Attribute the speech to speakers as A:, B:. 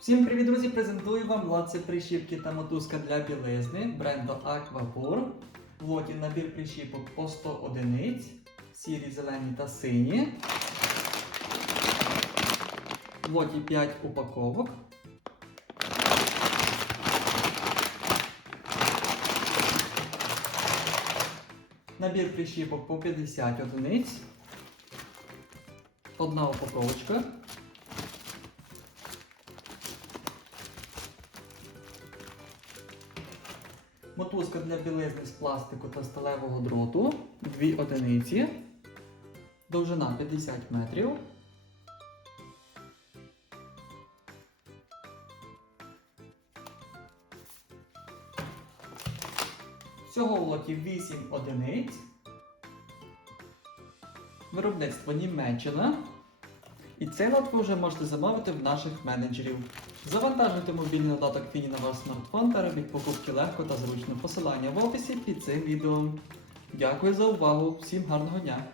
A: Всім привіт, друзі! Презентую вам лаці прищіпки та мотузка для білизни бренду Aquapur. Лоті набір прищіпок по 100 одиниць, сірі, зелені та сині. В лоті 5 упаковок. Набір прищіпок по 50 одиниць. Одна упаковочка. Мотузка для білизни з пластику та сталевого дроту. Дві одиниці. Довжина 50 метрів. Всього в лоті 8 одиниць. Виробництво Німеччина. І цей лот ви вже можете замовити в наших менеджерів. Завантажуйте мобільний додаток Фіні на ваш смартфон та робіть покупки легко та зручно. Посилання в описі під цим відео. Дякую за увагу, всім гарного дня!